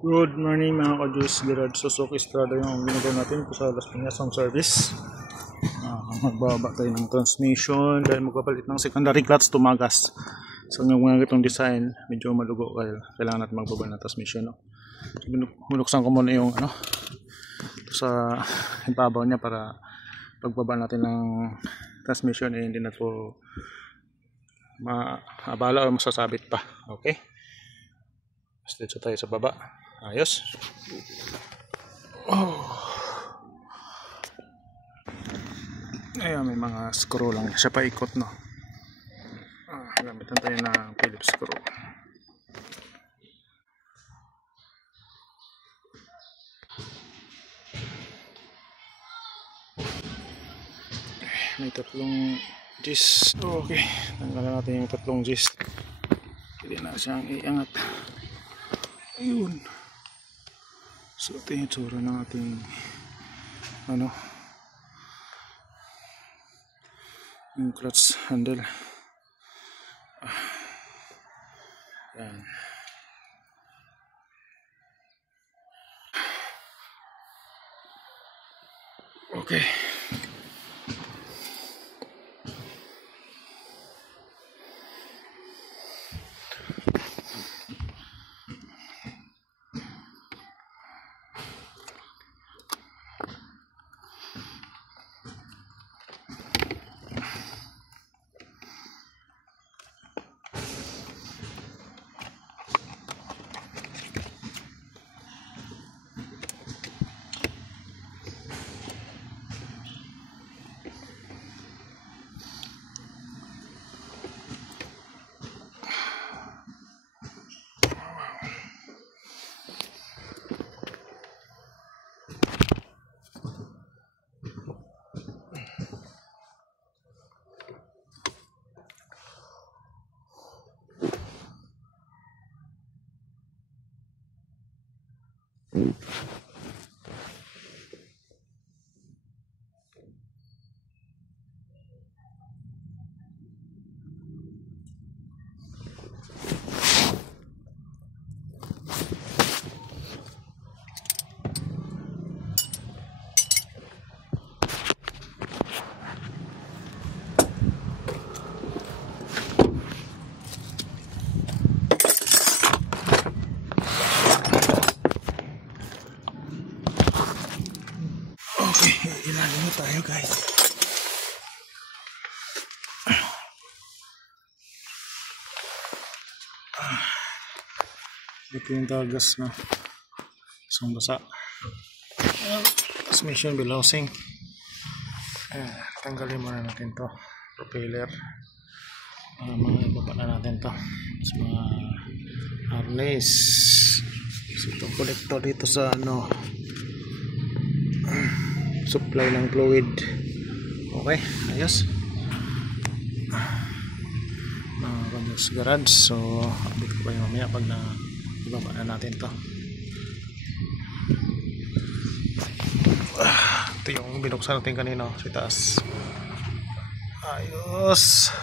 Good morning mga ka-Diyos. Gerard Suzuki Estrada yung ginagawa natin po sa Las Piñas Home Service. Magbaba tayo ng transmission dahil magpapalit ng secondary clutch tumagas. So yung mga itong design medyo malugo kaya kailangan natin magbaba ng transmission. No? So, binuksan ko muna yung sa ibabaw niya para pagbaba natin ng transmission hindi na po maabala o masasabit pa. Okay? Dito tayo sa baba. Ayos. Ayan, may mga screw lang siya paikot, no. Gamitan tayo ng Phillips screw. May tatlong G's. Okay, tanggalan natin yung tatlong G's. Pwede na siyang iangat. Ayun. So ito yung tsura ng ating yung clutch handle. Yan. Okay. Ilalim mo tayo, guys. Ito yung tagas na isang basa. Transmission belowsing. Tanggalin muna natin to propeller. Mga ibaba na natin to. Tapos mga harness. So itong connector dito sa supply ng fluid. Okay, ayos. Mga garage. So update ko pa yung mamaya pag ibaba na natin to. Ito yung binuksan natin kanina sa taas. Ayos.